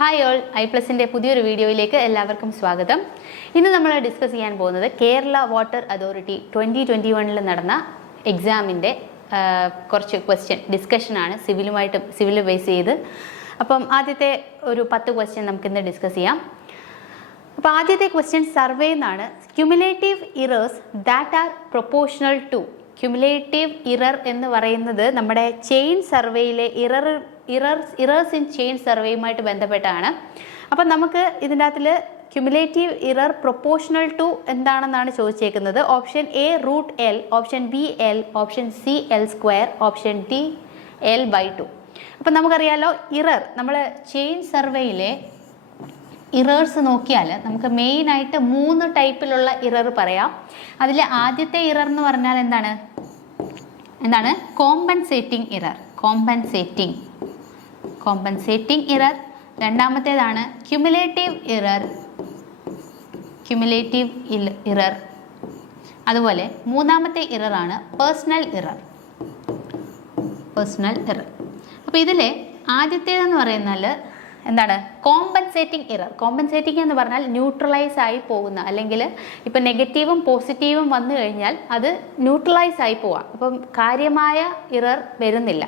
Hi all, ഐപ്ലസിൻ്റെ പുതിയൊരു വീഡിയോയിലേക്ക് എല്ലാവർക്കും സ്വാഗതം. ഇന്ന് നമ്മൾ ഡിസ്കസ് ചെയ്യാൻ പോകുന്നത് കേരള വാട്ടർ അതോറിറ്റി 2021 നടന്ന എക്സാമിൻ്റെ കുറച്ച് ക്വസ്റ്റ്യൻ ഡിസ്കഷനാണ്. സിവിൽ ബേസ് ചെയ്ത്. അപ്പം ആദ്യത്തെ ഒരു 10 ക്വസ്റ്റ്യൻ നമുക്കിന്ന് ഡിസ്കസ് ചെയ്യാം. അപ്പോൾ ആദ്യത്തെ ക്വസ്റ്റ്യൻ സർവേ എന്നാണ്. Cumulative errors that are proportional to. Cumulative error എന്ന് പറയുന്നത് നമ്മുടെ ചെയിൻ സർവേയിലെ ഇറേഴ്സ് ഇൻ ചെയിൻ സർവേയുമായിട്ട് ബന്ധപ്പെട്ടാണ്. അപ്പം നമുക്ക് ഇതിൻ്റെ അകത്തിൽ ക്യുമുലേറ്റീവ് ഇറർ പ്രൊപ്പോർഷണൽ ടു എന്താണെന്നാണ് ചോദിച്ചേക്കുന്നത്. Option A root L, option B L, option C L square, option D L/2. അപ്പം നമുക്കറിയാലോ ഇറർ, നമ്മൾ ചെയിൻ സർവേയിലെ ഇറേഴ്സ് നോക്കിയാൽ നമുക്ക് മെയിനായിട്ട് 3 ടൈപ്പിലുള്ള ഇറർ പറയാം. അതിൽ ആദ്യത്തെ ഇറർ എന്ന് പറഞ്ഞാൽ എന്താണ്? Compensating error. Compensating error. രണ്ടാമത്തേതാണ് ക്യുമുലേറ്റീവ് ഇറർ. അതുപോലെ മൂന്നാമത്തെ ഇററാണ് പേഴ്സണൽ ഇറർ. അപ്പോൾ ഇതിൽ ആദ്യത്തേതെന്ന് പറയുന്നാൽ എന്താണ്? Compensating error. കോമ്പൻസേറ്റിംഗ് എന്ന് പറഞ്ഞാൽ ന്യൂട്രലൈസ് ആയി പോകുന്ന, അല്ലെങ്കിൽ ഇപ്പം നെഗറ്റീവും പോസിറ്റീവും വന്നു കഴിഞ്ഞാൽ അത് ന്യൂട്രലൈസ് ആയി പോവാം. അപ്പം കാര്യമായ ഇറർ വരുന്നില്ല,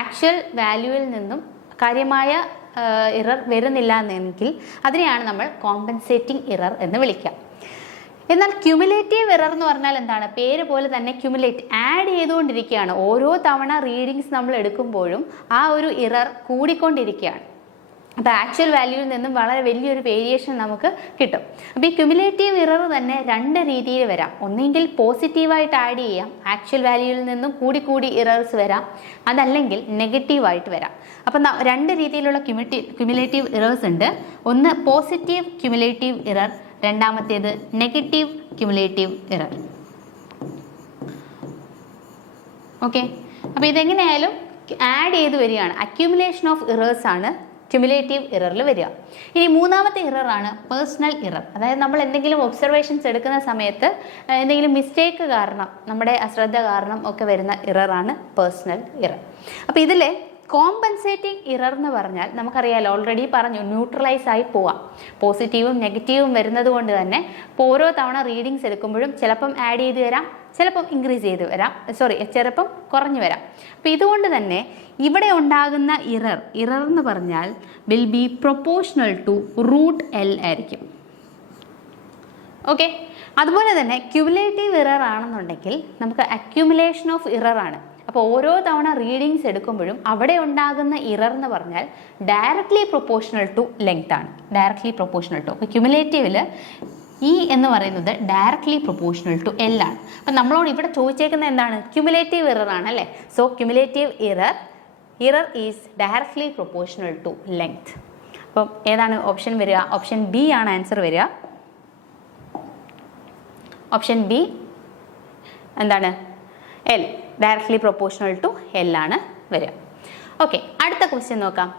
ആക്ച്വൽ വാല്യൂവിൽ നിന്നും കാര്യമായ ഇറർ വരുന്നില്ല എന്നെങ്കിൽ അതിനെയാണ് നമ്മൾ കോമ്പൻസേറ്റിംഗ് ഇറർ എന്ന് വിളിക്കുക. എന്നാൽ ക്യുമുലേറ്റീവ് ഇറർ എന്ന് പറഞ്ഞാൽ എന്താണ്? പേര് പോലെ തന്നെ ക്യുമുലേറ്റ്, ആഡ് ചെയ്തുകൊണ്ടിരിക്കുകയാണ്. ഓരോ തവണ റീഡിങ്സ് നമ്മൾ എടുക്കുമ്പോഴും ആ ഒരു ഇറർ കൂടിക്കൊണ്ടിരിക്കുകയാണ്. അപ്പോൾ ആക്ച്വൽ വാല്യൂവിൽ നിന്നും വളരെ വലിയൊരു വേരിയേഷൻ നമുക്ക് കിട്ടും. അപ്പോൾ ഈ ക്യുമുലേറ്റീവ് ഇറർ തന്നെ 2 രീതിയിൽ വരാം. ഒന്നെങ്കിൽ പോസിറ്റീവായിട്ട് ആഡ് ചെയ്യാം, ആക്ച്വൽ വാല്യൂവിൽ നിന്നും കൂടി ഇറേഴ്സ് വരാം. അതല്ലെങ്കിൽ നെഗറ്റീവായിട്ട് വരാം. അപ്പം 2 രീതിയിലുള്ള ക്യുമുലേറ്റീവ് ഇറേഴ്സ് ഉണ്ട്. ഒന്ന് പോസിറ്റീവ് ക്യുമുലേറ്റീവ് ഇറർ, രണ്ടാമത്തേത് നെഗറ്റീവ് ക്യുമുലേറ്റീവ് ഇറർ. ഓക്കെ, അപ്പോൾ ഇതെങ്ങനെയായാലും ആഡ് ചെയ്ത് വരികയാണ്. അക്യുമുലേഷൻ ഓഫ് ഇറേഴ്സ് ആണ് ക്യുമുലേറ്റീവ് ഇററിൽ വരിക. ഇനി മൂന്നാമത്തെ ഇററാണ് പേഴ്സണൽ ഇറർ. അതായത് നമ്മൾ എന്തെങ്കിലും ഒബ്സർവേഷൻസ് എടുക്കുന്ന സമയത്ത് എന്തെങ്കിലും മിസ്റ്റേക്ക് കാരണം, നമ്മുടെ അശ്രദ്ധ കാരണം ഒക്കെ വരുന്ന ഇററാണ് പേഴ്സണൽ ഇറർ. അപ്പോൾ ഇതിൽ കോമ്പൻസേറ്റിംഗ് ഇറർ എന്ന് പറഞ്ഞാൽ നമുക്കറിയാലോ, ഓൾറെഡി പറഞ്ഞു, ന്യൂട്രലൈസ് ആയി പോവാം. പോസിറ്റീവും നെഗറ്റീവും വരുന്നത് കൊണ്ട് തന്നെ ഇപ്പോൾ ഓരോ തവണ റീഡിങ്സ് എടുക്കുമ്പോഴും ചിലപ്പം ആഡ് ചെയ്ത് വരാം, ചിലപ്പം ഇൻക്രീസ് ചെയ്ത് വരാം, ചിലപ്പം കുറഞ്ഞു വരാം. അപ്പോൾ ഇതുകൊണ്ട് തന്നെ ഇവിടെ ഉണ്ടാകുന്ന ഇറർ എന്ന് പറഞ്ഞാൽ will be proportional to root L ആയിരിക്കും. ഓക്കെ, അതുപോലെ തന്നെ ക്യുമുലേറ്റീവ് ഇറർ ആണെന്നുണ്ടെങ്കിൽ നമുക്ക് അക്യുമുലേഷൻ ഓഫ് ഇറർ ആണ്. അപ്പോൾ ഓരോ തവണ റീഡിങ്സ് എടുക്കുമ്പോഴും അവിടെ ഉണ്ടാകുന്ന ഇറർ എന്ന് പറഞ്ഞാൽ ഡയറക്ട്ലി പ്രൊപ്പോർഷണൽ ടു ലെങ്ത് ആണ്. അപ്പോൾ ക്യുമുലേറ്റീവിൽ ഇ എന്ന് പറയുന്നത് ഡയറക്ട്ലി പ്രൊപ്പോർഷണൽ ടു എൽ ആണ്. അപ്പം നമ്മളോട് ഇവിടെ ചോദിച്ചേക്കുന്നത് എന്താണ്? ക്യുമുലേറ്റീവ് ഇറർ ആണ് അല്ലേ? So cumulative error is directly proportional to length. അപ്പം ഏതാണ് ഓപ്ഷൻ വരിക? ഓപ്ഷൻ ബി ആണ് ആൻസർ വരിക. ഓപ്ഷൻ ബി എന്താണ്? L, directly proportional to L ആണ് വരിക. ഓക്കെ, അടുത്ത ക്വസ്റ്റ്യൻ നോക്കാം.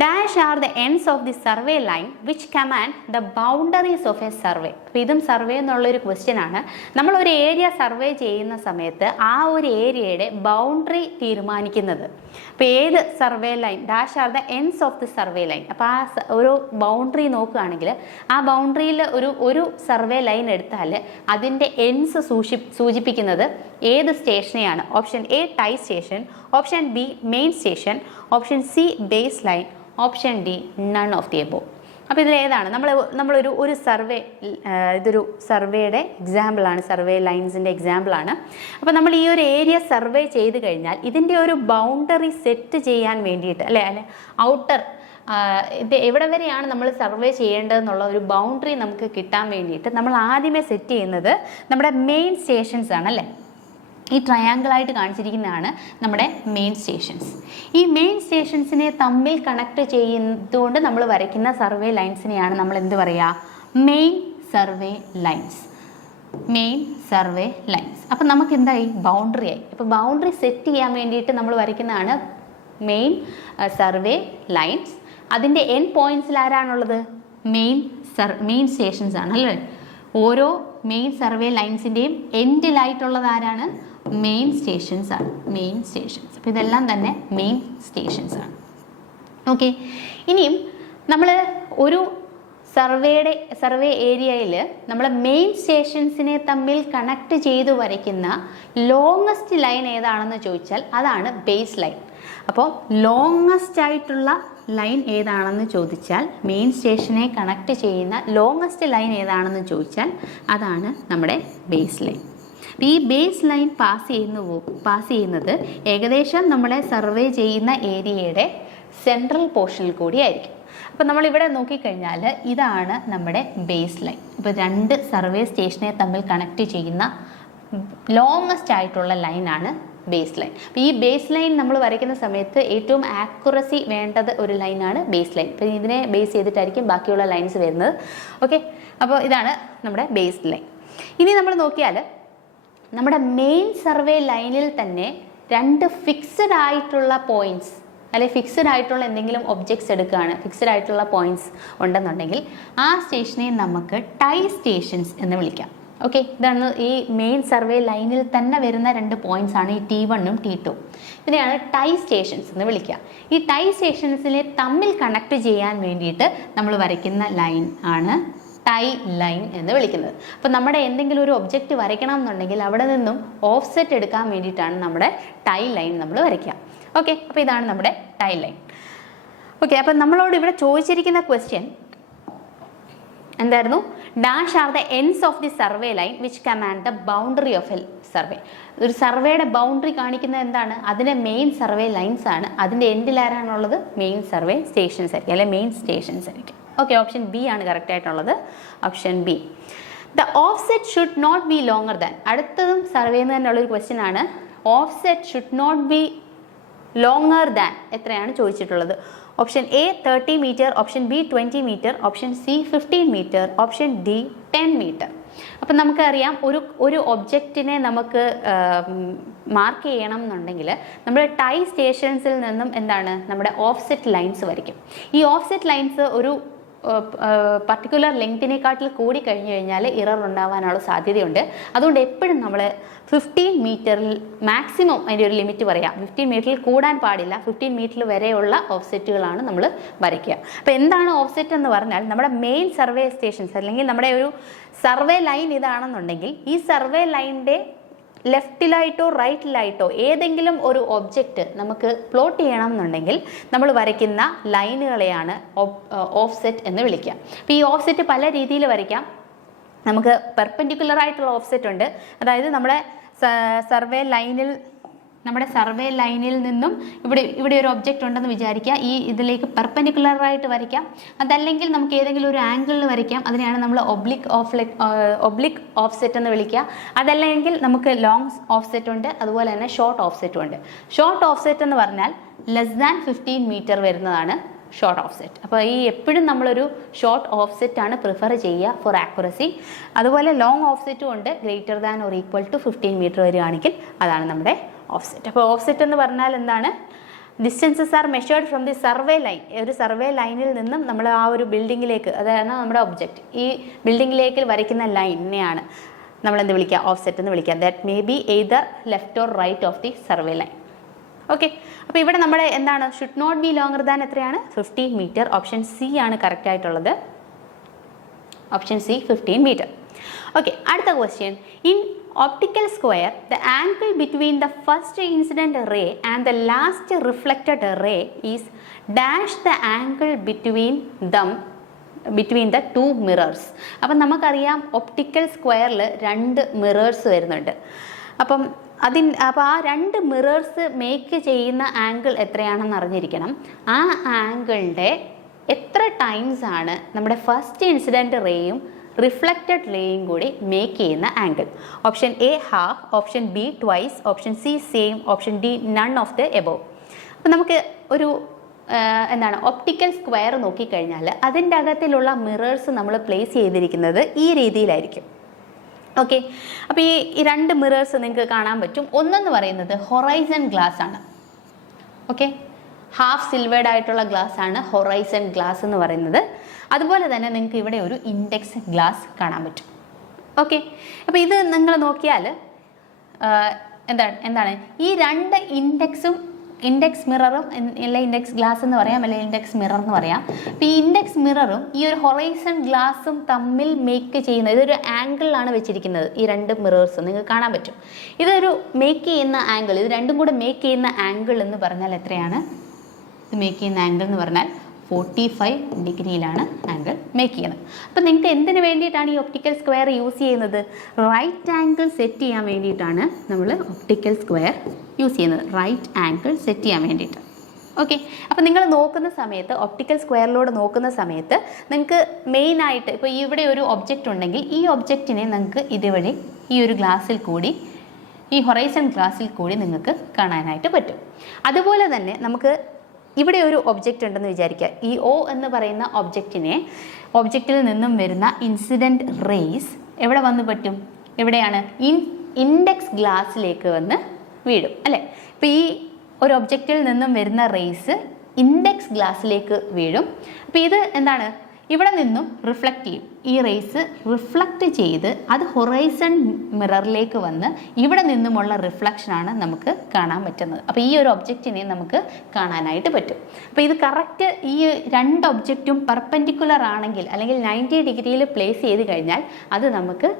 Dash are the ends of the survey line which command the boundaries of a survey. അപ്പോൾ ഇതും സർവേ എന്നുള്ളൊരു ക്വസ്റ്റ്യൻ ആണ്. നമ്മൾ ഒരു ഏരിയ സർവേ ചെയ്യുന്ന സമയത്ത് ആ ഒരു ഏരിയയുടെ ബൗണ്ടറി തീരുമാനിക്കുന്നത്. അപ്പോൾ ഏത് survey line, dash are the ends of the survey line. അപ്പോൾ ആ ഒരു ബൗണ്ടറി നോക്കുകയാണെങ്കിൽ ആ ബൗണ്ടറിയിൽ ഒരു സർവേ ലൈൻ എടുത്താൽ അതിൻ്റെ എൻഡ്സ് സൂചിപ്പിക്കുന്നത് ഏത് സ്റ്റേഷനെയാണ്? Option A tie station, option B main station, option C base line, option D none of the above. അപ്പോൾ ഇതിലേതാണ്? നമ്മളൊരു സർവേ, ഇതൊരു സർവേയുടെ എക്സാമ്പിളാണ്, സർവേ ലൈൻസിൻ്റെ എക്സാമ്പിളാണ്. അപ്പോൾ നമ്മൾ ഈ ഒരു ഏരിയ സർവേ ചെയ്ത് കഴിഞ്ഞാൽ ഇതിൻ്റെ ഒരു ബൗണ്ടറി സെറ്റ് ചെയ്യാൻ വേണ്ടിയിട്ട്, അല്ലെ ഔട്ടർ ഇത് എവിടെ വരെയാണ് നമ്മൾ സർവേ ചെയ്യേണ്ടതെന്നുള്ള ഒരു ബൗണ്ടറി നമുക്ക് കിട്ടാൻ വേണ്ടിയിട്ട് നമ്മൾ ആദ്യമേ സെറ്റ് ചെയ്യുന്നത് നമ്മുടെ മെയിൻ സ്റ്റേഷൻസ് ആണ്, അല്ലേ? ഈ ട്രയാങ്കിളായിട്ട് കാണിച്ചിരിക്കുന്നതാണ് നമ്മുടെ മെയിൻ സ്റ്റേഷൻസ്. ഈ മെയിൻ സ്റ്റേഷൻസിനെ തമ്മിൽ കണക്ട് ചെയ്യുന്നതുകൊണ്ട് നമ്മൾ വരയ്ക്കുന്ന സർവേ ലൈൻസിനെയാണ് നമ്മൾ എന്ത് പറയുക? Main survey lines. അപ്പം നമുക്ക് എന്തായി? ബൗണ്ടറി ആയി. അപ്പോൾ ബൗണ്ടറി സെറ്റ് ചെയ്യാൻ വേണ്ടിയിട്ട് നമ്മൾ വരയ്ക്കുന്നതാണ് മെയിൻ സർവേ ലൈൻസ്. അതിൻ്റെ എൻഡ് പോയിന്റ്സിൽ ആരാണുള്ളത്? മെയിൻ സ്റ്റേഷൻസ് ആണ്, അല്ലേ? ഓരോ മെയിൻ സർവേ ലൈൻസിൻ്റെയും എൻഡിലായിട്ടുള്ളത് ആരാണ്? മെയിൻ സ്റ്റേഷൻസ് ആണ്. അപ്പോൾ ഇതെല്ലാം തന്നെ മെയിൻ സ്റ്റേഷൻസ് ആണ്. ഓക്കെ, ഇനിയും നമ്മൾ ഒരു സർവേ ഏരിയയിൽ നമ്മൾ മെയിൻ സ്റ്റേഷൻസിനെ തമ്മിൽ കണക്ട് ചെയ്തു വരയ്ക്കുന്ന ലോങ്ങസ്റ്റ് ലൈൻ ഏതാണെന്ന് ചോദിച്ചാൽ അതാണ് ബേസ് ലൈൻ. അപ്പോൾ ലോങ്ങസ്റ്റ് ആയിട്ടുള്ള ലൈൻ ഏതാണെന്ന് ചോദിച്ചാൽ, മെയിൻ സ്റ്റേഷനെ കണക്ട് ചെയ്യുന്ന ലോങ്ങസ്റ്റ് ലൈൻ ഏതാണെന്ന് ചോദിച്ചാൽ അതാണ് നമ്മുടെ ബേസ് ലൈൻ. ഈ ബേസ് ലൈൻ പാസ് ചെയ്യുന്നത് ഏകദേശം നമ്മളെ സർവേ ചെയ്യുന്ന ഏരിയയുടെ സെൻട്രൽ പോർഷനിൽ കൂടിയായിരിക്കും. അപ്പോൾ നമ്മളിവിടെ നോക്കിക്കഴിഞ്ഞാൽ ഇതാണ് നമ്മുടെ ബേസ് ലൈൻ. ഇപ്പോൾ രണ്ട് സർവേ സ്റ്റേഷനെ തമ്മിൽ കണക്ട് ചെയ്യുന്ന ലോങ്ങസ്റ്റ് ആയിട്ടുള്ള ലൈനാണ് ബേസ് ലൈൻ. അപ്പോൾ ഈ ബേസ് ലൈൻ നമ്മൾ വരയ്ക്കുന്ന സമയത്ത് ഏറ്റവും ആക്യുറസി വേണ്ടത് ഒരു ലൈനാണ് ബേസ് ലൈൻ. അപ്പോൾ ഇതിനെ ബേസ് ചെയ്തിട്ടായിരിക്കും ബാക്കിയുള്ള ലൈൻസ് വരുന്നത്. ഓക്കെ, അപ്പോൾ ഇതാണ് നമ്മുടെ ബേസ് ലൈൻ. ഇനി നമ്മൾ നോക്കിയാൽ നമ്മുടെ മെയിൻ സർവേ ലൈനിൽ തന്നെ രണ്ട് ഫിക്സഡ് ആയിട്ടുള്ള പോയിൻറ്റ്സ് അല്ലെങ്കിൽ ഫിക്സഡ് ആയിട്ടുള്ള എന്തെങ്കിലും ഒബ്ജക്ട്സ് എടുക്കുകയാണ്, ഫിക്സഡ് ആയിട്ടുള്ള പോയിൻറ്റ്സ് ഉണ്ടെന്നുണ്ടെങ്കിൽ ആ സ്റ്റേഷനെ നമുക്ക് ടൈ സ്റ്റേഷൻസ് എന്ന് വിളിക്കാം. ഓക്കെ, ഇതാണ് ഈ മെയിൻ സർവേ ലൈനിൽ തന്നെ വരുന്ന രണ്ട് പോയിന്റ്സ് ആണ് ഈ T1 ഉം T2. ഇതിനെയാണ് ടൈ സ്റ്റേഷൻസ് എന്ന് വിളിക്കുക. ഈ ടൈ സ്റ്റേഷൻസിനെ തമ്മിൽ കണക്ട് ചെയ്യാൻ വേണ്ടിയിട്ട് നമ്മൾ വരയ്ക്കുന്ന ലൈൻ ആണ് ടൈ ലൈൻ എന്ന് വിളിക്കുന്നത്. അപ്പോൾ നമ്മുടെ എന്തെങ്കിലും ഒരു ഒബ്ജക്റ്റ് വരയ്ക്കണം എന്നുണ്ടെങ്കിൽ അവിടെ നിന്നും ഓഫ്സെറ്റ് എടുക്കാൻ വേണ്ടിയിട്ടാണ് നമ്മുടെ ടൈ ലൈൻ നമ്മൾ വരയ്ക്കുക. ഓക്കെ, അപ്പോൾ ഇതാണ് നമ്മുടെ ടൈ ലൈൻ. ഓക്കെ, അപ്പോൾ നമ്മളോട് ഇവിടെ ചോദിച്ചിരിക്കുന്ന ക്വസ്റ്റ്യൻ എന്തായിരുന്നു? Dash are the ends of the survey line which command the boundary of a survey. ഒരു സർവേയുടെ ബൗണ്ടറി കാണിക്കുന്നത് എന്താണ്? അതിൻ്റെ മെയിൻ സർവേ ലൈൻസ് ആണ്. അതിൻ്റെ എൻഡിൽ ആരാണുള്ളത്? മെയിൻ സർവേ സ്റ്റേഷൻസ് ആയിരിക്കും, അല്ലെങ്കിൽ മെയിൻ സ്റ്റേഷൻസ് ആയിരിക്കും. ഓക്കെ, ഓപ്ഷൻ ബി ആണ് കറക്റ്റ് ആയിട്ടുള്ളത്. Option B. The offset should not be longer than. അടുത്തതും സർവേ എന്ന് തന്നെയുള്ളൊരു ക്വസ്റ്റ്യൻ ആണ്. Offset should not be longer than എത്രയാണ് ചോദിച്ചിട്ടുള്ളത്? Option A 30 metre, option B 20 metre, option C 15 metre, option D 10 metre. അപ്പം നമുക്കറിയാം ഒരു ഒബ്ജക്റ്റിനെ നമുക്ക് മാർക്ക് ചെയ്യണം എന്നുണ്ടെങ്കിൽ നമ്മൾ ടൈ സ്റ്റേഷൻസിൽ നിന്നും എന്താണ് നമ്മുടെ ഓഫ്സെറ്റ് ലൈൻസ് വരയ്ക്കും. ഈ ഓഫ്സെറ്റ് ലൈൻസ് ഒരു പർട്ടിക്കുലർ ലെങ്തിനെക്കാട്ടിൽ കൂടി കഴിഞ്ഞു കഴിഞ്ഞാൽ ഇറർ ഉണ്ടാവാനുള്ള സാധ്യതയുണ്ട്. അതുകൊണ്ട് എപ്പോഴും നമ്മൾ 15 മീറ്ററിൽ മാക്സിമം അതിൻ്റെ ഒരു ലിമിറ്റ് പറയാം. 15 മീറ്ററിൽ കൂടാൻ പാടില്ല. 15 മീറ്റർ വരെയുള്ള ഓഫ്സെറ്റുകളാണ് നമ്മൾ വരയ്ക്കുക. അപ്പോൾ എന്താണ് ഓഫ്സെറ്റ് എന്ന് പറഞ്ഞാൽ നമ്മുടെ മെയിൻ സർവേ സ്റ്റേഷൻസ് അല്ലെങ്കിൽ നമ്മുടെ ഒരു സർവേ ലൈൻ ഇതാണെന്നുണ്ടെങ്കിൽ ഈ സർവേ ലൈനിൻ്റെ ലെഫ്റ്റിലായിട്ടോ റൈറ്റിലായിട്ടോ ഏതെങ്കിലും ഒരു ഒബ്ജക്റ്റ് നമുക്ക് പ്ലോട്ട് ചെയ്യണം എന്നുണ്ടെങ്കിൽ നമ്മൾ വരയ്ക്കുന്ന ലൈനുകളെയാണ് ഓഫ്സെറ്റ് എന്ന് വിളിക്കുക. അപ്പോൾ ഈ ഓഫ്സെറ്റ് പല രീതിയിൽ വരയ്ക്കാം. നമുക്ക് പെർപെൻഡിക്കുലർ ആയിട്ടുള്ള ഓഫ്സെറ്റ് ഉണ്ട്. അതായത് നമ്മുടെ സർവേ ലൈനിൽ നിന്നും ഇവിടെ ഒരു ഒബ്ജക്റ്റ് ഉണ്ടെന്ന് വിചാരിക്കുക. ഈ ഇതിലേക്ക് പെർപെൻഡിക്കുലറായിട്ട് വരയ്ക്കാം. അതല്ലെങ്കിൽ നമുക്ക് ഏതെങ്കിലും ഒരു ആംഗിളിൽ വരയ്ക്കാം. അതിനെയാണ് നമ്മൾ ഒബ്ലിക് ഓഫ്സെറ്റ് എന്ന് വിളിക്കുക. അതല്ലെങ്കിൽ നമുക്ക് ലോങ് ഓഫ്സെറ്റ് ഉണ്ട്, അതുപോലെ തന്നെ ഷോർട്ട് ഓഫ്സെറ്റും ഉണ്ട്. ഷോർട്ട് ഓഫ്സെറ്റ് എന്ന് പറഞ്ഞാൽ ലെസ് ദാൻ 15 മീറ്റർ വരുന്നതാണ് ഷോർട്ട് ഓഫ്സെറ്റ്. അപ്പോൾ ഈ എപ്പോഴും നമ്മളൊരു ഷോർട്ട് ഓഫ്സെറ്റ് ആണ് പ്രിഫർ ചെയ്യുക ഫോർ ആക്യുറസി. അതുപോലെ ലോങ് ഓഫ്സെറ്റും ഉണ്ട്, greater than or equal to 15 metre വരികയാണെങ്കിൽ അതാണ് നമ്മുടെ ഓഫ്സെറ്റ്. അപ്പോൾ ഓഫ്സെറ്റ് എന്ന് പറഞ്ഞാൽ എന്താണ്? Distances are measured from the survey line. ഒരു സർവേ ലൈനിൽ നിന്നും നമ്മൾ ആ ഒരു ബിൽഡിങ്ങിലേക്ക്, അതാണ് നമ്മുടെ ഒബ്ജക്റ്റ്, ഈ ബിൽഡിങ്ങിലേക്ക് വരയ്ക്കുന്ന ലൈനിനെയാണ് നമ്മളെന്ത് വിളിക്കുക? ഓഫ്സെറ്റ് എന്ന് വിളിക്കുക. That may be either left or right of the survey line. Okay, അപ്പോൾ ഇവിടെ നമ്മുടെ എന്താണ്? Should not be longer than എത്രയാണ്? 15 മീറ്റർ. ഓപ്ഷൻ സി ആണ് കറക്റ്റ് ആയിട്ടുള്ളത്. Option C 15 metre. ഓക്കെ, അടുത്ത question. In optical square, the angle between the first incident ray and the last reflected ray is dash the angle between the two mirrors. അപ്പം നമുക്കറിയാം optical സ്ക്വയറിൽ 2 mirrors വരുന്നുണ്ട്. അപ്പോൾ ആ 2 mirrors make ചെയ്യുന്ന angle എത്രയാണെന്ന് അറിഞ്ഞിരിക്കണം. ആ ആംഗിളിൻ്റെ എത്ര ടൈംസ് ആണ് നമ്മുടെ ഫസ്റ്റ് ഇൻസിഡൻറ്റ് റേയും റിഫ്ലക്റ്റഡ് റേയും കൂടി മേക്ക് ചെയ്യുന്ന angle? Option A half, option B twice, option C same, option D none of the above. അപ്പം നമുക്ക് ഒരു ഒപ്റ്റിക്കൽ സ്ക്വയർ നോക്കിക്കഴിഞ്ഞാൽ അതിൻ്റെ അകത്തിലുള്ള മിറേഴ്സ് നമ്മൾ പ്ലേസ് ചെയ്തിരിക്കുന്നത് ഈ രീതിയിലായിരിക്കും. ഓക്കെ, അപ്പോൾ ഈ 2 മിറേഴ്സ് നിങ്ങൾക്ക് കാണാൻ പറ്റും. ഒന്നെന്ന് പറയുന്നത് ഹൊറൈസൺ ഗ്ലാസ് ആണ്. ഓക്കെ, ഹാഫ് സിൽവേർഡ് ആയിട്ടുള്ള ഗ്ലാസ് ആണ് ഹൊറൈസൺ ഗ്ലാസ് എന്ന് പറയുന്നത്. അതുപോലെ തന്നെ നിങ്ങൾക്ക് ഇവിടെ ഒരു ഇൻഡെക്സ് ഗ്ലാസ് കാണാൻ പറ്റും. ഓക്കെ, അപ്പോൾ ഇത് നിങ്ങൾ നോക്കിയാൽ എന്താണ് ഈ 2 ഇൻഡെക്സും ഇൻഡെക്സ് മിററും അല്ലെ ഇൻഡെക്സ് ഗ്ലാസ് എന്ന് പറയാം, അല്ലെങ്കിൽ ഇൻഡെക്സ് മിറർ എന്ന് പറയാം. അപ്പോൾ ഈ ഇൻഡെക്സ് മിററും ഈ ഒരു ഹൊറൈസൺ ഗ്ലാസും തമ്മിൽ മേക്ക് ചെയ്യുന്ന ഇതൊരു ആംഗിളിലാണ് വെച്ചിരിക്കുന്നത്. ഈ രണ്ട് മിറേഴ്സും നിങ്ങൾക്ക് കാണാൻ പറ്റും. ഇതൊരു മേക്ക് ചെയ്യുന്ന ആംഗിൾ, ഇത് രണ്ടും കൂടെ മേക്ക് ചെയ്യുന്ന ആംഗിൾ എന്ന് പറഞ്ഞാൽ എത്രയാണ്? ഇത് മേക്ക് ചെയ്യുന്ന ആംഗിൾ എന്ന് പറഞ്ഞാൽ 45 ഡിഗ്രിയിലാണ് ആംഗിൾ മേക്ക് ചെയ്യുന്നത്. അപ്പോൾ നിങ്ങൾക്ക് എന്തിനു വേണ്ടിയിട്ടാണ് ഈ ഒപ്റ്റിക്കൽ സ്ക്വയർ യൂസ് ചെയ്യുന്നത്? റൈറ്റ് ആംഗിൾ സെറ്റ് ചെയ്യാൻ വേണ്ടിയിട്ടാണ് നമ്മൾ ഒപ്റ്റിക്കൽ സ്ക്വയർ യൂസ് ചെയ്യുന്നത്. റൈറ്റ് ആംഗിൾ സെറ്റ് ചെയ്യാൻ വേണ്ടിയിട്ട്. ഓക്കെ, അപ്പോൾ നിങ്ങൾ നോക്കുന്ന സമയത്ത് ഒപ്റ്റിക്കൽ സ്ക്വയറിലൂടെ നോക്കുന്ന സമയത്ത് നിങ്ങൾക്ക് മെയിനായിട്ട് ഇപ്പോൾ ഇവിടെ ഒരു ഒബ്ജക്റ്റ് ഉണ്ടെങ്കിൽ ഈ ഒബ്ജക്റ്റിനെ നിങ്ങൾക്ക് ഇതുവഴി ഈ ഒരു ഗ്ലാസ്സിൽ കൂടി, ഈ ഹൊറൈസൺ ഗ്ലാസ്സിൽ കൂടി നിങ്ങൾക്ക് കാണാനായിട്ട് പറ്റും. അതുപോലെ തന്നെ നമുക്ക് ഇവിടെ ഒരു ഒബ്ജക്റ്റ് ഉണ്ടെന്ന് വിചാരിക്കുക. ഈ O എന്ന് പറയുന്ന ഒബ്ജക്റ്റിൽ നിന്നും വരുന്ന ഇൻസിഡൻറ്റ് റേസ് എവിടെ വന്ന് പറ്റും? എവിടെയാണ്? ഇൻഡെക്സ് ഗ്ലാസ്സിലേക്ക് വന്ന് വീഴും അല്ലേ? ഇപ്പോൾ ഈ ഒരു ഒബ്ജക്റ്റിൽ നിന്നും വരുന്ന റേസ് ഇൻഡെക്സ് ഗ്ലാസ്സിലേക്ക് വീഴും. അപ്പോൾ ഇത് എന്താണ്? ഇവിടെ നിന്നും റിഫ്ലക്റ്റ് ചെയ്യും. ഈ റേസ് റിഫ്ലക്റ്റ് ചെയ്ത് അത് ഹൊറൈസൺ മിററിലേക്ക് വന്ന് ഇവിടെ നിന്നുമുള്ള റിഫ്ലക്ഷനാണ് നമുക്ക് കാണാൻ പറ്റുന്നത്. അപ്പോൾ ഈ ഒരു ഒബ്ജക്റ്റിനെ നമുക്ക് കാണാനായിട്ട് പറ്റും. അപ്പോൾ ഇത് കറക്റ്റ് ഈ രണ്ട് ഒബ്ജക്റ്റും പെർപെൻഡിക്കുലർ ആണെങ്കിൽ, അല്ലെങ്കിൽ 90 ഡിഗ്രിയിൽ പ്ലേസ് ചെയ്ത് കഴിഞ്ഞാൽ അത് നമുക്ക്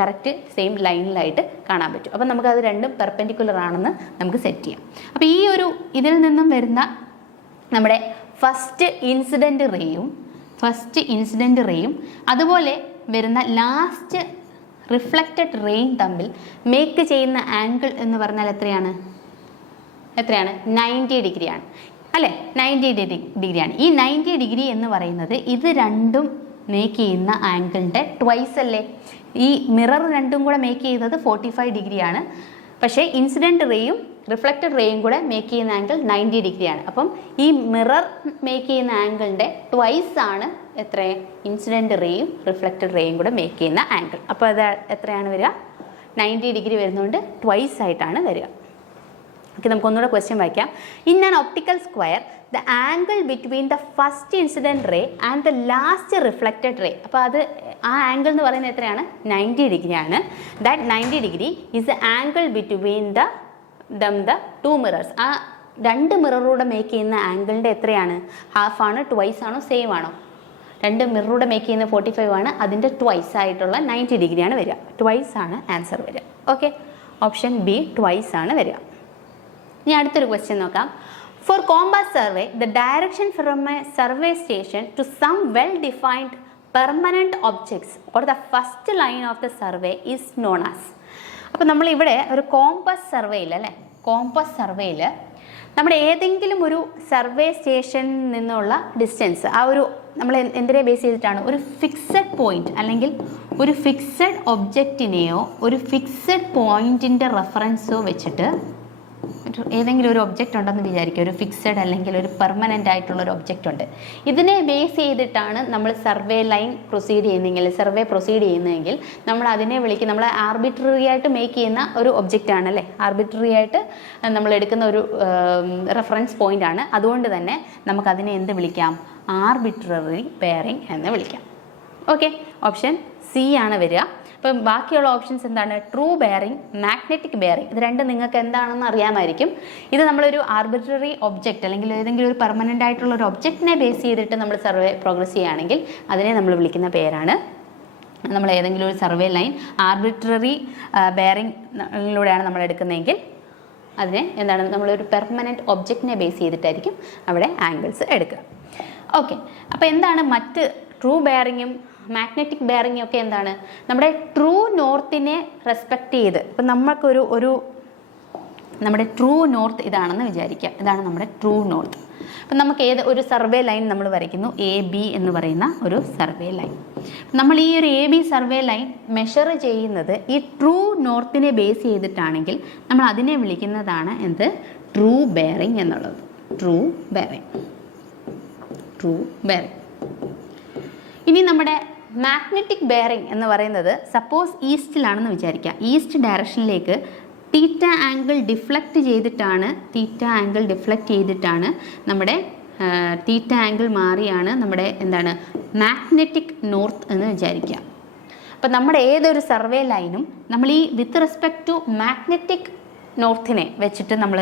കറക്റ്റ് സെയിം ലൈനിലായിട്ട് കാണാൻ പറ്റും. അപ്പോൾ നമുക്കത് രണ്ടും പെർപെൻഡിക്കുലർ ആണെന്ന് നമുക്ക് സെറ്റ് ചെയ്യാം. അപ്പോൾ ഈ ഒരു ഇതിൽ നിന്നും വരുന്ന നമ്മുടെ ഫസ്റ്റ് ഇൻസിഡൻറ്റ് റേയും അതുപോലെ വരുന്ന ലാസ്റ്റ് റിഫ്ലക്റ്റഡ് റേയും തമ്മിൽ മേക്ക് ചെയ്യുന്ന ആംഗിൾ എന്ന് പറഞ്ഞാൽ എത്രയാണ്? 90 ഡിഗ്രിയാണ് അല്ലേ? 90 ഡിഗ്രിയാണ്. ഈ 90 ഡിഗ്രി എന്ന് പറയുന്നത് ഇത് രണ്ടും മേക്ക് ചെയ്യുന്ന ആംഗിളിൻ്റെ ട്വൈസ് അല്ലേ? ഈ മിറർ രണ്ടും കൂടെ മേക്ക് ചെയ്യുന്നത് 45 ഡിഗ്രിയാണ്. പക്ഷേ ഇൻസിഡൻറ്റ് റേയും റിഫ്ലക്റ്റഡ് റേയും കൂടെ മേക്ക് ചെയ്യുന്ന ആംഗിൾ 90 ഡിഗ്രിയാണ്. അപ്പം ഈ മിറർ മേക്ക് ചെയ്യുന്ന ആംഗിളിൻ്റെ ട്വൈസ് ആണ് എത്ര? ഇൻസിഡൻറ്റ് റേയും റിഫ്ലക്റ്റഡ് റേയും കൂടെ മേക്ക് ചെയ്യുന്ന ആംഗിൾ. അപ്പോൾ അത് എത്രയാണ് വരിക? 90 ഡിഗ്രി വരുന്നതുകൊണ്ട് ട്വൈസ് ആയിട്ടാണ് വരിക. ഓക്കെ, നമുക്കൊന്നുകൂടെ ക്വസ്റ്റ്യൻ വായിക്കാം. In an optical square the angle between the first incident ray and the last reflected ray, അപ്പോൾ അത് ആ ആംഗിൾ എന്ന് പറയുന്നത് എത്രയാണ്? 90 ഡിഗ്രിയാണ്. That 90 degree is the angle between the two mirrors. ആ രണ്ട് മിററൂടെ മേക്ക് ചെയ്യുന്ന ആംഗിളിൻ്റെ എത്രയാണ്? ഹാഫ് ആണ്, ട്വൈസ് ആണോ, സെയിം ആണോ? രണ്ട് മിററൂടെ മേക്ക് ചെയ്യുന്ന 45 ആണ്, അതിൻ്റെ ട്വൈസ് ആയിട്ടുള്ള 90 ഡിഗ്രിയാണ് വരിക. ട്വൈസ് ആണ് ആൻസർ വരിക. ഓക്കെ, ഓപ്ഷൻ ബി ട്വൈസ് ആണ് വരിക. ഇനി അടുത്തൊരു ക്വസ്റ്റ്യൻ നോക്കാം. For compass survey the direction from a survey station to some well defined permanent objects or the first line of the survey is known as. അപ്പോൾ നമ്മളിവിടെ ഒരു compass സർവേയിൽ നമ്മുടെ ഏതെങ്കിലും ഒരു സർവേ സ്റ്റേഷനിൽ നിന്നുള്ള ഡിസ്റ്റൻസ്, ആ ഒരു നമ്മൾ എന്തിനെ ബേസ് ചെയ്തിട്ടാണ്? ഒരു ഫിക്സഡ് പോയിന്റ് അല്ലെങ്കിൽ ഒരു ഫിക്സഡ് ഒബ്ജക്റ്റിനെയോ ഒരു ഫിക്സഡ് പോയിന്റിൻ്റെ റെഫറൻസോ വെച്ചിട്ട് ഏതെങ്കിലും ഒരു ഒബ്ജക്റ്റ് ഉണ്ടെന്ന് വിചാരിക്കുക, ഒരു ഫിക്സഡ് അല്ലെങ്കിൽ ഒരു പെർമനൻ്റ് ആയിട്ടുള്ള ഒരു ഒബ്ജക്റ്റ് ഉണ്ട്. ഇതിനെ ബേസ് ചെയ്തിട്ടാണ് നമ്മൾ സർവേ പ്രൊസീഡ് ചെയ്യുന്നതെങ്കിൽ നമ്മൾ അതിനെ വിളിക്കും, നമ്മൾ ആർബിട്രറി ആയിട്ട് മേക്ക് ചെയ്യുന്ന ഒരു ഒബ്ജക്റ്റ് ആണല്ലേ, ആർബിട്രറി ആയിട്ട് നമ്മൾ എടുക്കുന്ന ഒരു റെഫറൻസ് പോയിന്റ് ആണ്. അതുകൊണ്ട് തന്നെ നമുക്കതിനെ എന്ത് വിളിക്കാം? ആർബിട്രറി ബെയറിംഗ് എന്ന് വിളിക്കാം. ഓക്കെ, ഓപ്ഷൻ സി ആണ് വരിക. അപ്പം ബാക്കിയുള്ള ഓപ്ഷൻസ് എന്താണ്? True bearing, magnetic bearing. ഇത് രണ്ടും നിങ്ങൾക്ക് എന്താണെന്ന് അറിയാമായിരിക്കും. ഇത് നമ്മളൊരു ആർബിട്രറി ഒബ്ജക്റ്റ് അല്ലെങ്കിൽ ഏതെങ്കിലും ഒരു പെർമനൻ്റ് ആയിട്ടുള്ള ഒരു ഒബ്ജക്റ്റിനെ ബേസ് ചെയ്തിട്ട് നമ്മൾ സർവേ പ്രോഗ്രസ് ചെയ്യുകയാണെങ്കിൽ അതിനെ നമ്മൾ വിളിക്കുന്ന പേരാണ്, നമ്മൾ ഏതെങ്കിലും ഒരു സർവേ ലൈൻ ആർബിട്രറി ബെയറിങ്ങിലൂടെയാണ് നമ്മൾ എടുക്കുന്നതെങ്കിൽ അതിനെ എന്താണ്? നമ്മളൊരു പെർമനൻറ്റ് ഒബ്ജക്റ്റിനെ ബേസ് ചെയ്തിട്ടായിരിക്കും അവിടെ ആംഗിൾസ് എടുക്കുക. ഓക്കെ, അപ്പോൾ എന്താണ് മറ്റ് ട്രൂ ബെയറിങ്ങും മാഗ്നറ്റിക് ബെയറിംഗ് ഒക്കെ എന്താണ്? നമ്മുടെ ട്രൂ നോർത്തിനെ റെസ്പെക്റ്റ് ചെയ്ത്, ഇപ്പം നമ്മുടെ ട്രൂ നോർത്ത് ഇതാണെന്ന് വിചാരിക്കുക, ഇതാണ് നമ്മുടെ ട്രൂ നോർത്ത്. അപ്പം നമുക്ക് ഒരു സർവേ ലൈൻ നമ്മൾ വരയ്ക്കുന്നു, AB എന്ന് പറയുന്ന ഒരു സർവേ ലൈൻ. നമ്മൾ ഈ ഒരു AB സർവേ ലൈൻ മെഷർ ചെയ്യുന്നത് ഈ ട്രൂ നോർത്തിനെ ബേസ് ചെയ്തിട്ടാണെങ്കിൽ നമ്മൾ അതിനെ വിളിക്കുന്നതാണ് എന്ത്? ട്രൂ ബെയറിംഗ് എന്നുള്ളത്. True bearing. ഇനി നമ്മുടെ മാഗ്നറ്റിക് ബെയറിംഗ് എന്ന് പറയുന്നത്, സപ്പോസ് ഈസ്റ്റിലാണെന്ന് വിചാരിക്കുക, ഈസ്റ്റ് ഡയറക്ഷനിലേക്ക് തീറ്റ ആംഗിൾ ഡിഫ്ലക്റ്റ് ചെയ്തിട്ടാണ് നമ്മുടെ തീറ്റ ആംഗിൾ മാറിയാണ് നമ്മുടെ എന്താണ്? മാഗ്നറ്റിക് നോർത്ത് എന്ന് വിചാരിക്കുക. അപ്പം നമ്മുടെ ഏതൊരു സർവേ ലൈനും നമ്മൾ ഈ വിത്ത് റെസ്പെക്ട് ടു മാഗ്നറ്റിക് നോർത്തിനെ വെച്ചിട്ട് നമ്മൾ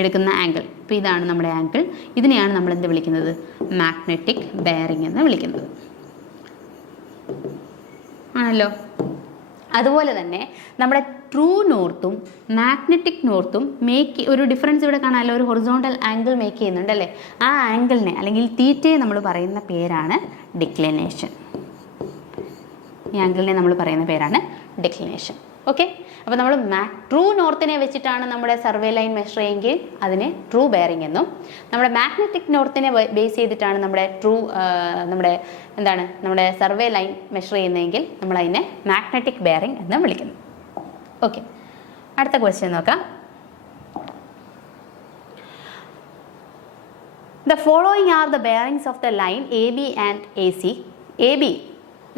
എടുക്കുന്ന ആംഗിൾ. അപ്പോൾ ഇതാണ് നമ്മുടെ ആംഗിൾ. ഇതിനെയാണ് നമ്മൾ എന്ത് വിളിക്കുന്നത്? മാഗ്നറ്റിക് ബെയറിംഗ് എന്ന് വിളിക്കുന്നത് ആണല്ലോ. അതുപോലെ തന്നെ നമ്മുടെ ട്രൂ നോർത്തും മാഗ്നറ്റിക് നോർത്തും ഒരു ഡിഫറൻസ് ഇവിടെ കാണാമല്ലോ. ഒരു ഹൊറിസോണ്ടൽ ആംഗിൾ മേക്ക് ചെയ്യുന്നുണ്ട് അല്ലേ? ആ ആംഗിളിനെ അല്ലെങ്കിൽ തീറ്റയെ നമ്മൾ പറയുന്ന പേരാണ് ഡിക്ലിനേഷൻ. ഈ ആംഗിളിനെ നമ്മൾ പറയുന്ന പേരാണ് ഡിക്ലിനേഷൻ. ഓക്കെ, അപ്പോൾ നമ്മൾ ട്രൂ നോർത്തിനെ വെച്ചിട്ടാണ് നമ്മുടെ സർവേ ലൈൻ മെഷർ ചെയ്യുമെങ്കിൽ അതിനെ ട്രൂ ബെയറിംഗ് എന്നും, നമ്മുടെ മാഗ്നറ്റിക് നോർത്തിനെ ബേസ് ചെയ്തിട്ടാണ് നമ്മുടെ സർവേ ലൈൻ മെഷർ ചെയ്യുന്നതെങ്കിൽ നമ്മൾ അതിനെ മാഗ്നറ്റിക് ബെയറിംഗ് എന്നും വിളിക്കുന്നു. ഓക്കെ, അടുത്ത ക്വസ്റ്റ്യൻ നോക്കാം. The following are the bearings of the line AB and AC. AB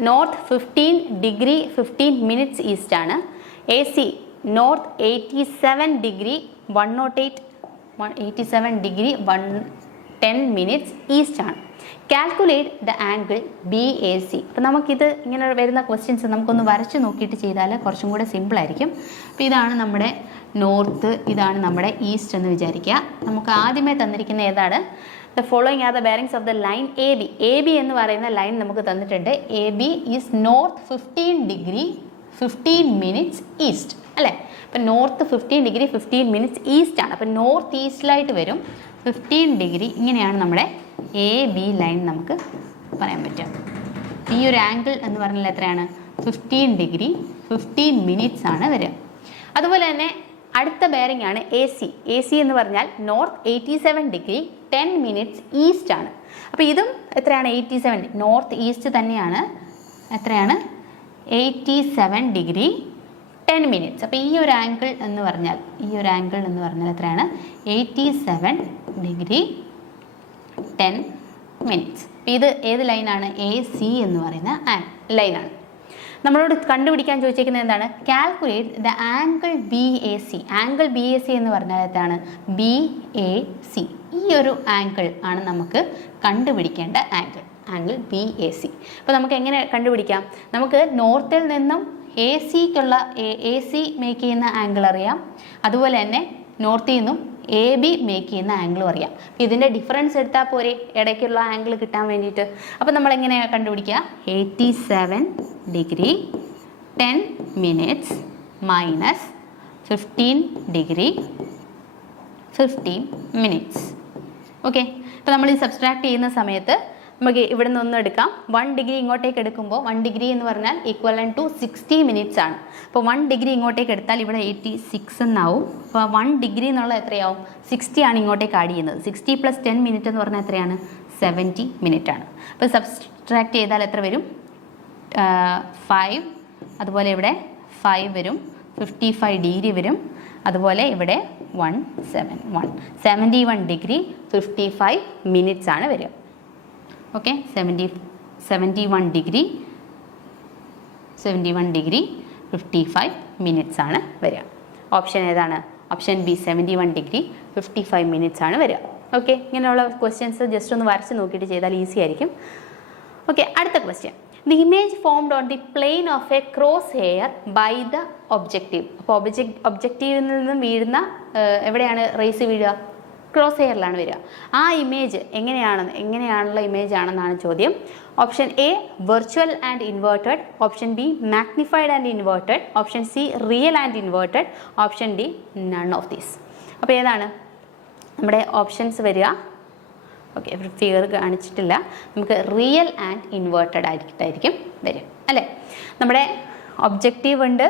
north 15 degree 15 minutes east ആണ്. AC north 87 degree 110 minutes east ആണ്. Calculate the angle BAC. അപ്പോൾ നമുക്കിത് ഇങ്ങനെ വരുന്ന ക്വസ്റ്റ്യൻസ് നമുക്കൊന്ന് വരച്ച് നോക്കിയിട്ട് ചെയ്താൽ കുറച്ചും കൂടെ സിമ്പിളായിരിക്കും. അപ്പോൾ ഇതാണ് നമ്മുടെ നോർത്ത്, ഇതാണ് നമ്മുടെ ഈസ്റ്റ് എന്ന് വിചാരിക്കുക. നമുക്ക് ആദ്യമേ തന്നിരിക്കുന്ന ഏതാണ്? The following are the bearings of the line AB. AB എന്ന് പറയുന്ന ലൈൻ നമുക്ക് തന്നിട്ടുണ്ട്. AB is north 15 degree 15 minutes east അല്ലേ? അപ്പം നോർത്ത് 15 ഡിഗ്രി 15 മിനിറ്റ്സ് ഈസ്റ്റ് ആണ്. അപ്പം നോർത്ത് ഈസ്റ്റിലായിട്ട് വരും 15 ഡിഗ്രി. ഇങ്ങനെയാണ് നമ്മുടെ AB ലൈൻ നമുക്ക് പറയാൻ പറ്റുക. ഈ ഒരു ആംഗിൾ എന്ന് പറഞ്ഞാൽ എത്രയാണ്? 15 ഡിഗ്രി 15 മിനിറ്റ്സ് ആണ് വരിക. അതുപോലെ തന്നെ അടുത്ത ബെയറിംഗ് ആണ് AC. AC എന്ന് പറഞ്ഞാൽ നോർത്ത് 87 ഡിഗ്രി 10 മിനിറ്റ്സ് ഈസ്റ്റ് ആണ്. അപ്പോൾ ഇതും എത്രയാണ്? 87 നോർത്ത് ഈസ്റ്റ് തന്നെയാണ്. എത്രയാണ്? 87 ഡിഗ്രി 10 മിനിറ്റ്സ്. അപ്പോൾ ഈ ഒരു ആംഗിൾ എന്ന് പറഞ്ഞാൽ എത്രയാണ്? 87 ഡിഗ്രി 10 മിനിറ്റ്സ്. ഇത് ഏത് ലൈനാണ്? AC എന്ന് പറയുന്ന ലൈനാണ്. നമ്മളോട് കണ്ടുപിടിക്കാൻ ചോദിച്ചിരിക്കുന്നത് എന്താണ്? Calculate the angle BAC. Angle BAC എന്ന് പറഞ്ഞാൽ എന്താണ്? BAC. ഈ ഒരു ആംഗിൾ ആണ് നമുക്ക് കണ്ടുപിടിക്കേണ്ട ആംഗിൾ BAC. അപ്പോൾ നമുക്ക് എങ്ങനെ കണ്ടുപിടിക്കാം? നമുക്ക് നോർത്തിൽ നിന്നും AC മേക്ക് ചെയ്യുന്ന ആംഗിൾ അറിയാം. അതുപോലെ തന്നെ നോർത്തിൽ നിന്നും AB മേക്ക് ചെയ്യുന്ന ആംഗിളും അറിയാം. ഇതിൻ്റെ ഡിഫറൻസ് എടുത്താൽ പോരെ ഇടയ്ക്കുള്ള ആംഗിൾ കിട്ടാൻ വേണ്ടിയിട്ട്. അപ്പോൾ നമ്മൾ എങ്ങനെയാണ് കണ്ടുപിടിക്കുക? 87 degree 10 minutes minus 15 degree 15 minutes. Okay, അപ്പോൾ നമ്മൾ ഈ സബ്സ്ട്രാക്ട് ചെയ്യുന്ന സമയത്ത് നമുക്ക് ഇവിടെ നിന്ന് ഒന്ന് എടുക്കാം. 1 ഡിഗ്രി ഇങ്ങോട്ടേക്ക് എടുക്കുമ്പോൾ 1 ഡിഗ്രി എന്ന് പറഞ്ഞാൽ ഈക്വലൻ ടു 60 മിനിറ്റ്സ് ആണ്. അപ്പോൾ 1 ഡിഗ്രി ഇങ്ങോട്ടേക്ക് എടുത്താൽ ഇവിടെ 86 എന്നാവും. അപ്പോൾ 1 ഡിഗ്രി എന്നുള്ളത് എത്രയാവും? 60 ആണ് ഇങ്ങോട്ടേക്ക് ആഡ് ചെയ്യുന്നത്. 60 + 10 മിനിറ്റ് എന്ന് പറഞ്ഞാൽ എത്രയാണ്? 70 മിനിറ്റ് ആണ്. അപ്പോൾ സബ്സ്ട്രാക്ട് ചെയ്താൽ എത്ര വരും? 5. അതുപോലെ ഇവിടെ 5 വരും. 55 ഡിഗ്രി വരും. അതുപോലെ ഇവിടെ 71 ഡിഗ്രി 55 മിനിറ്റ്സ് ആണ് വരിക. ഓക്കെ, 71 ഡിഗ്രി 55 മിനിറ്റ്സ് ആണ് വരിക. ഓപ്ഷൻ ഏതാണ്? ഓപ്ഷൻ ബി, 71 ഡിഗ്രി 55 മിനിറ്റ്സ് ആണ് വരിക. ഓക്കെ, ഇങ്ങനെയുള്ള ക്വസ്റ്റ്യൻസ് ജസ്റ്റ് ഒന്ന് വരച്ച് നോക്കിയിട്ട് ചെയ്താൽ ഈസി ആയിരിക്കും. ഓക്കെ, അടുത്ത question. The image formed on the plane of a cross hair by the objective. അപ്പോൾ ഒബ്ജക്റ്റീവിൽ നിന്നും വീഴുന്ന എവിടെയാണ് റേസ് വീഴുക? ക്രോസ് ഹെയറിലാണ് വരിക. ആ ഇമേജ് എങ്ങനെയാണുള്ള ഇമേജ് ആണെന്നാണ് ചോദ്യം. Option A virtual and inverted, option B magnified and inverted, option C real and inverted, option D none of these. അപ്പോൾ ഏതാണ് നമ്മുടെ ഓപ്ഷൻസ് വരിക? ഓക്കെ, ഫിഗർ കാണിച്ചിട്ടില്ല. നമുക്ക് റിയൽ ആൻഡ് ഇൻവേർട്ടഡ് ആയിരിക്കും വരിക അല്ലേ? നമ്മുടെ ഒബ്ജക്റ്റീവ് ഉണ്ട്,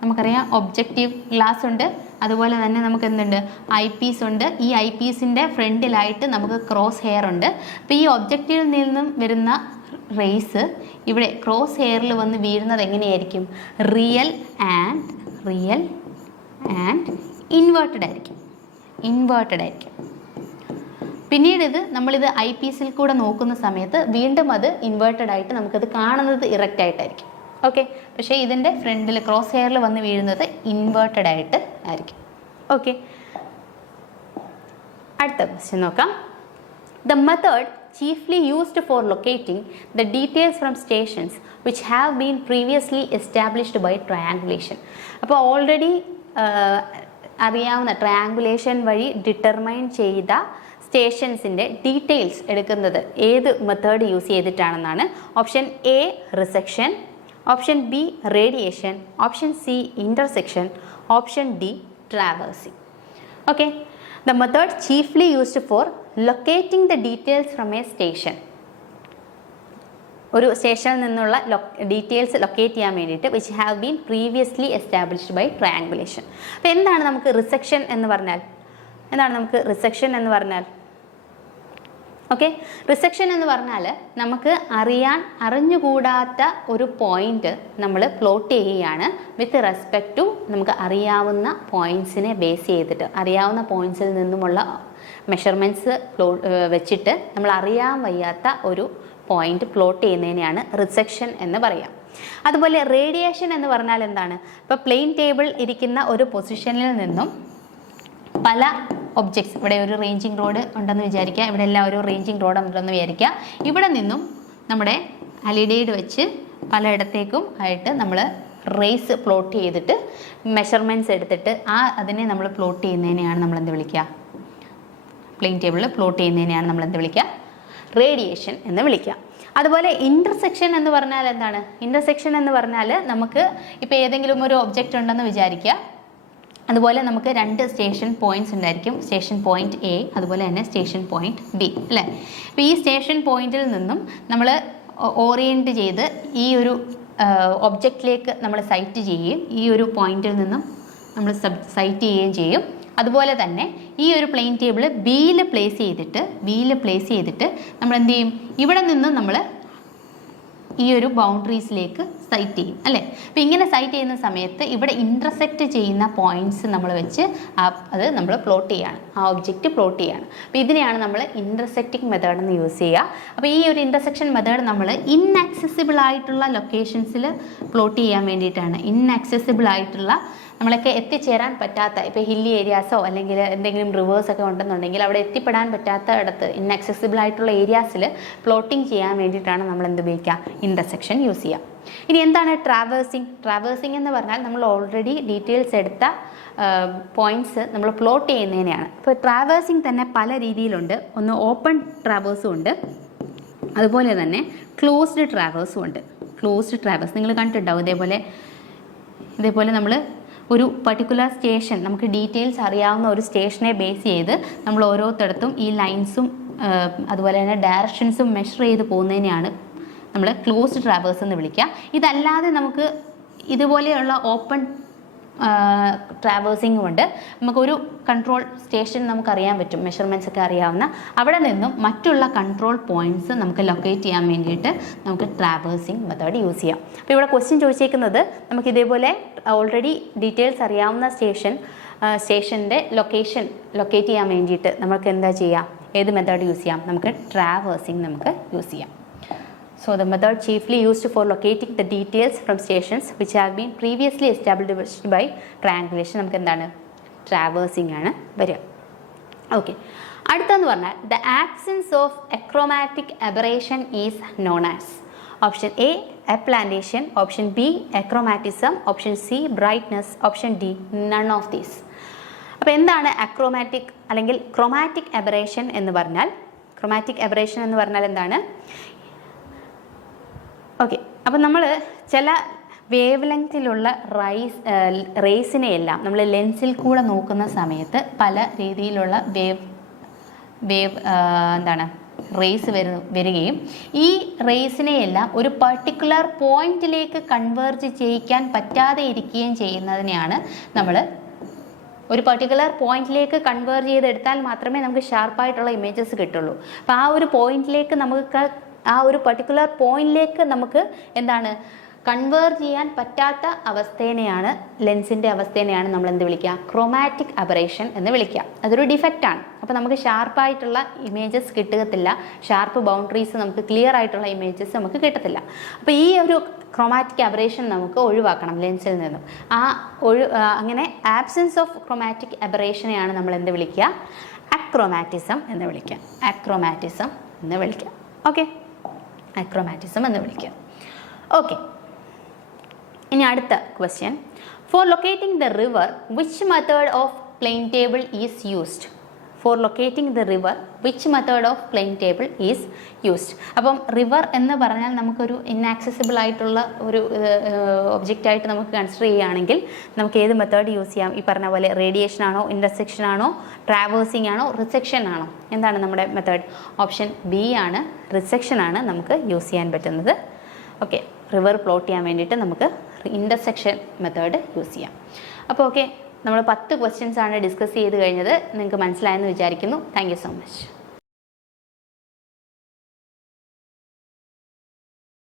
നമുക്കറിയാം ഒബ്ജക്റ്റീവ് ഗ്ലാസ് ഉണ്ട്. അതുപോലെ തന്നെ നമുക്ക് എന്തുണ്ട്? ഐ പീസ് ഉണ്ട്. ഈ ഐ പീസിൻ്റെ ഫ്രണ്ടിലായിട്ട് നമുക്ക് ക്രോസ് ഹെയർ ഉണ്ട്. അപ്പോൾ ഈ ഒബ്ജക്റ്റീവിൽ നിന്നും വരുന്ന റേസ് ഇവിടെ ക്രോസ് ഹെയറിൽ വന്ന് വീഴുന്നത് എങ്ങനെയായിരിക്കും? റിയൽ ആൻഡ് ഇൻവേർട്ടഡ് ആയിരിക്കും. പിന്നീട് നമ്മളിത് ഐ പീസിൽ കൂടെ നോക്കുന്ന സമയത്ത് വീണ്ടും അത് ഇൻവേർട്ടഡ് ആയിട്ട് നമുക്കത് കാണുന്നത് ഇറക്റ്റ് ആയിട്ടായിരിക്കും. ഓക്കെ, പക്ഷേ ഇതിൻ്റെ ഫ്രണ്ടിൽ ക്രോസ് ഹെയറിൽ വന്ന് വീഴുന്നത് ഇൻവേർട്ടഡ് ആയിട്ട് ആയിരിക്കും. ഓക്കെ, അടുത്ത ക്വസ്റ്റ്യൻ നോക്കാം. The method chiefly used for locating the details from stations which have been previously established by triangulation. അപ്പോൾ ഓൾറെഡി അറിയാവുന്ന ട്രയാങ്കുലേഷൻ വഴി ഡിറ്റർമൈൻ ചെയ്ത സ്റ്റേഷൻസിൻ്റെ ഡീറ്റെയിൽസ് എടുക്കുന്നത് ഏത് മെത്തേഡ് യൂസ് ചെയ്തിട്ടാണെന്നാണ്. Option A resection, option B radiation, option C intersection, option D traversing. Okay, the method chiefly used for locating the details from a station. ഒരു സ്റ്റേഷനിൽ നിന്നുള്ള ഡീറ്റെയിൽസ് ലൊക്കേറ്റ് ചെയ്യാൻ വേണ്ടിയിട്ട് which have been previously established by triangulation. അപ്പോൾ എന്താണ് നമുക്ക് resection എന്ന് പറഞ്ഞാൽ? ഓക്കെ, റിസെക്ഷൻ എന്ന് പറഞ്ഞാൽ നമുക്ക് അറിഞ്ഞുകൂടാത്ത ഒരു പോയിന്റ് നമ്മൾ പ്ലോട്ട് ചെയ്യുകയാണ് വിത്ത് റെസ്പെക്ട് ടു നമുക്ക് അറിയാവുന്ന പോയിൻറ്റ്സിനെ ബേസ് ചെയ്തിട്ട്, അറിയാവുന്ന പോയിൻറ്റ്സിൽ നിന്നുമുള്ള മെഷർമെൻറ്റ്സ് വെച്ചിട്ട് നമ്മൾ അറിയാൻ വയ്യാത്ത ഒരു പോയിന്റ് പ്ലോട്ട് ചെയ്യുന്നതിനെയാണ് റിസെക്ഷൻ എന്ന് പറയാം. അതുപോലെ റേഡിയേഷൻ എന്ന് പറഞ്ഞാൽ എന്താണ്? ഇപ്പോൾ പ്ലെയിൻ ടേബിൾ ഇരിക്കുന്ന ഒരു പൊസിഷനിൽ നിന്നും പല ഒബ്ജക്ട്സ്, ഇവിടെ ഒരു റേഞ്ചിങ് റോഡ് ഉണ്ടെന്ന് വിചാരിക്കുക, ഇവിടെ എല്ലാം ഒരു റേഞ്ചിങ് റോഡ് ഉണ്ടെന്ന് വിചാരിക്കുക. ഇവിടെ നിന്നും നമ്മുടെ അലിഡേഡ് വെച്ച് പലയിടത്തേക്കും ആയിട്ട് നമ്മൾ റേസ് പ്ലോട്ട് ചെയ്തിട്ട് മെഷർമെൻറ്റ്സ് എടുത്തിട്ട് അതിനെ നമ്മൾ പ്ലോട്ട് ചെയ്യുന്നതിനെയാണ് നമ്മൾ എന്ത് വിളിക്കുക? പ്ലെയിൻ ടേബിളിൽ പ്ലോട്ട് ചെയ്യുന്നതിനെയാണ് നമ്മൾ എന്ത് വിളിക്കുക? റേഡിയേഷൻ എന്ന് വിളിക്കുക. അതുപോലെ ഇൻ്റർസെക്ഷൻ എന്ന് പറഞ്ഞാൽ എന്താണ്? ഇൻ്റർസെക്ഷൻ എന്ന് പറഞ്ഞാൽ നമുക്ക് ഇപ്പോൾ ഏതെങ്കിലും ഒരു ഒബ്ജക്റ്റ് ഉണ്ടെന്ന് വിചാരിക്കുക, അതുപോലെ നമുക്ക് 2 സ്റ്റേഷൻ പോയിൻറ്റ്സ് ഉണ്ടായിരിക്കും, സ്റ്റേഷൻ പോയിൻറ്റ് എ അതുപോലെ തന്നെ സ്റ്റേഷൻ പോയിൻറ്റ് ബി അല്ലേ. അപ്പോൾ ഈ സ്റ്റേഷൻ പോയിൻറ്റിൽ നിന്നും നമ്മൾ ഓറിയൻറ്റ് ചെയ്ത് ഈ ഒരു ഒബ്ജക്റ്റിലേക്ക് നമ്മൾ സൈറ്റ് ചെയ്യുകയും ഈ ഒരു പോയിന്റിൽ നിന്നും നമ്മൾ സൈറ്റ് ചെയ്യുകയും ചെയ്യും. അതുപോലെ തന്നെ ഈ ഒരു പ്ലെയിൻ ടേബിൾ ബിയിൽ പ്ലേസ് ചെയ്തിട്ട് നമ്മൾ എന്ത് ചെയ്യും? ഇവിടെ നിന്ന് നമ്മൾ ഈ ഒരു ബൗണ്ടറീസിലേക്ക് സൈറ്റ് ചെയ്യും അല്ലേ. അപ്പോൾ ഇങ്ങനെ സൈറ്റ് ചെയ്യുന്ന സമയത്ത് ഇവിടെ ഇൻ്റർസെക്റ്റ് ചെയ്യുന്ന പോയിൻറ്റ്സ് നമ്മൾ വെച്ച് അത് നമ്മൾ പ്ലോട്ട് ചെയ്യാണ്, ആ ഒബ്ജക്റ്റ് പ്ലോട്ട് ചെയ്യാണ്. അപ്പോൾ ഇതിനെയാണ് നമ്മൾ ഇൻ്റർസെക്റ്റിംഗ് മെത്തേഡ് എന്ന് യൂസ് ചെയ്യുക. അപ്പോൾ ഈ ഒരു ഇൻ്റർസെക്ഷൻ മെത്തേഡ് നമ്മൾ ഇൻആക്സസിബിൾ ആയിട്ടുള്ള ലൊക്കേഷൻസിൽ പ്ലോട്ട് ചെയ്യാൻ വേണ്ടിയിട്ടാണ്. ഇൻആക്സസിബിൾ ആയിട്ടുള്ള നമ്മളൊക്കെ എത്തിച്ചേരാൻ പറ്റാത്ത, ഇപ്പോൾ ഹില്ലി ഏരിയാസോ അല്ലെങ്കിൽ എന്തെങ്കിലും റിവേഴ്സൊക്കെ ഉണ്ടെന്നുണ്ടെങ്കിൽ അവിടെ എത്തിപ്പെടാൻ പറ്റാത്ത ഇടത്ത് ഇൻആക്സസിബിൾ ആയിട്ടുള്ള ഏരിയാസിൽ പ്ലോട്ടിംഗ് ചെയ്യാൻ വേണ്ടിയിട്ടാണ് നമ്മൾ എന്ത് ഉപയോഗിക്കുക? ഇൻ്റർസെക്ഷൻ യൂസ് ചെയ്യുക. ഇനി എന്താണ് ട്രാവേഴ്സിംഗ്? ട്രാവേഴ്സിംഗ് എന്ന് പറഞ്ഞാൽ നമ്മൾ ഓൾറെഡി ഡീറ്റെയിൽസ് എടുത്ത പോയിൻറ്റ്സ് നമ്മൾ പ്ലോട്ട് ചെയ്യുന്നതിനെയാണ്. ഇപ്പോൾ ട്രാവേഴ്സിംഗ് തന്നെ പല രീതിയിലുണ്ട്. ഒന്ന് ഓപ്പൺ ട്രാവേഴ്സും ഉണ്ട്, അതുപോലെ തന്നെ ക്ലോസ്ഡ് ട്രാവേഴ്സും ഉണ്ട്. ക്ലോസ്ഡ് ട്രാവേഴ്സ് നിങ്ങൾ കണ്ടിട്ടുണ്ടാവും. ഇതേപോലെ നമ്മൾ ഒരു പർട്ടിക്കുലർ സ്റ്റേഷൻ, നമുക്ക് ഡീറ്റെയിൽസ് അറിയാവുന്ന ഒരു സ്റ്റേഷനെ ബേസ് ചെയ്ത് നമ്മൾ ഓരോരുത്തടത്തും ഈ ലൈൻസും അതുപോലെ തന്നെ ഡയറക്ഷൻസും മെഷർ ചെയ്ത് പോകുന്നതിനെയാണ് നമ്മൾ ക്ലോസ്ഡ് ട്രാവേഴ്സ് എന്ന് വിളിക്കുക. ഇതല്ലാതെ നമുക്ക് ഇതുപോലെയുള്ള ഓപ്പൺ ട്രാവേഴ്സിംഗ് കൊണ്ട് നമുക്കൊരു കൺട്രോൾ സ്റ്റേഷൻ നമുക്കറിയാൻ പറ്റും, മെഷർമെൻറ്റ്സ് ഒക്കെ അറിയാവുന്ന, അവിടെ നിന്നും മറ്റുള്ള കൺട്രോൾ പോയിൻറ്റ്സ് നമുക്ക് ലൊക്കേറ്റ് ചെയ്യാൻ വേണ്ടിയിട്ട് നമുക്ക് ട്രാവേഴ്സിംഗ് മെത്തേഡ് യൂസ് ചെയ്യാം. അപ്പോൾ ഇവിടെ ക്വസ്റ്റ്യൻ ചോദിച്ചേക്കുന്നത് നമുക്ക് ഇതേപോലെ ഓൾറെഡി ഡീറ്റെയിൽസ് അറിയാവുന്ന സ്റ്റേഷൻ്റെ ലൊക്കേറ്റ് ചെയ്യാൻ വേണ്ടിയിട്ട് നമുക്ക് എന്താ ചെയ്യാം? ഏത് മെത്തേഡ് യൂസ് ചെയ്യാം? നമുക്ക് ട്രാവേഴ്സിംഗ് നമുക്ക് യൂസ് ചെയ്യാം. So the method chiefly used for locating the details from stations which have been previously established by triangulation നമുക്ക് എന്താണ്? ട്രാവേഴ്സിംഗ് ആണ് വരിക. ഓക്കെ, അടുത്തെന്ന് പറഞ്ഞാൽ the absence of achromatic aberration is known as. Option A applanation, option B achromatism, option C brightness, option D none of these. അപ്പോൾ എന്താണ് achromatic അല്ലെങ്കിൽ chromatic aberration എന്ന് പറഞ്ഞാൽ? ക്രോമാറ്റിക് അബറേഷൻ എന്ന് പറഞ്ഞാൽ എന്താണ്? ഓക്കെ, അപ്പം നമ്മൾ ചില വേവ് ലെങ്തിലുള്ള റേസിനെയെല്ലാം നമ്മൾ ലെൻസിൽ കൂടെ നോക്കുന്ന സമയത്ത് പല രീതിയിലുള്ള റേസ് വരികയും ഈ റേസിനെയെല്ലാം ഒരു പർട്ടിക്കുലർ പോയിന്റിലേക്ക് കൺവേർജ് ചെയ്യിക്കാൻ പറ്റാതെ ഇരിക്കുകയും ചെയ്യുന്നതിനെയാണ് നമ്മൾ ഒരു പർട്ടിക്കുലർ പോയിന്റിലേക്ക് കൺവേർജ് ചെയ്തെടുത്താൽ മാത്രമേ നമുക്ക് ഷാർപ്പായിട്ടുള്ള ഇമേജസ് കിട്ടുള്ളൂ. അപ്പോൾ ആ ഒരു പോയിന്റിലേക്ക് ഒരു പർട്ടിക്കുലർ പോയിന്റിലേക്ക് നമുക്ക് എന്താണ് കൺവേർജ് ചെയ്യാൻ പറ്റാത്ത അവസ്ഥേനെയാണ്, ലെൻസിൻ്റെ അവസ്ഥേനെയാണ് നമ്മൾ എന്ത് വിളിക്കുക? ക്രോമാറ്റിക് അബറേഷൻ എന്ന് വിളിക്കുക. അതൊരു ഡിഫക്റ്റാണ്. അപ്പോൾ നമുക്ക് ഷാർപ്പായിട്ടുള്ള ഇമേജസ് കിട്ടത്തില്ല, ഷാർപ്പ് ബൗണ്ടറീസ് നമുക്ക് ക്ലിയർ ആയിട്ടുള്ള ഇമേജസ് നമുക്ക് കിട്ടത്തില്ല. അപ്പോൾ ഈ ഒരു ക്രോമാറ്റിക് അബറേഷൻ നമുക്ക് ഒഴിവാക്കണം ലെൻസിൽ നിന്നും. അങ്ങനെ ആബ്സെൻസ് ഓഫ് ക്രോമാറ്റിക് അബറേഷനെയാണ് നമ്മൾ എന്ത് വിളിക്കുക? അക്രോമാറ്റിസം എന്ന് വിളിക്കുക. അക്രോമാറ്റിസം എന്ന് വിളിക്കുക. ഓക്കെ, അക്രോമാറ്റിസം എന്ന് വിളിക്കുക. ഓക്കെ, ഇനി അടുത്ത question. For locating the river which method of plane table is used? For locating the river, which method of plane table is used? അപ്പം റിവർ എന്ന് പറഞ്ഞാൽ നമുക്കൊരു ഇന്നാക്സസിബിൾ ആയിട്ടുള്ള ഒരു ഒബ്ജക്റ്റ് ആയിട്ട് നമുക്ക് കൺസിഡർ ചെയ്യുകയാണെങ്കിൽ നമുക്ക് ഏത് മെത്തേഡ് യൂസ് ചെയ്യാം? ഈ പറഞ്ഞ പോലെ റേഡിയേഷൻ ആണോ, ഇൻ്റർസെക്ഷൻ ആണോ, ട്രാവേഴ്സിംഗ് ആണോ, റിസെക്ഷൻ ആണോ? എന്താണ് നമ്മുടെ മെത്തേഡ്? ഓപ്ഷൻ ബി ആണ്, റിസെക്ഷൻ ആണ് നമുക്ക് യൂസ് ചെയ്യാൻ പറ്റുന്നത്. ഓക്കെ, റിവർ പ്ലോട്ട് ചെയ്യാൻ വേണ്ടിയിട്ട് നമുക്ക് ഇൻ്റർസെക്ഷൻ മെത്തേഡ് യൂസ് ചെയ്യാം. അപ്പോൾ ഓക്കെ, നമ്മൾ 10 ക്വസ്റ്റ്യൻസ് ആണ് ഡിസ്കസ് ചെയ്ത് കഴിഞ്ഞത്. നിങ്ങൾക്ക് മനസ്സിലായെന്ന് വിചാരിക്കുന്നു. Thank you so much.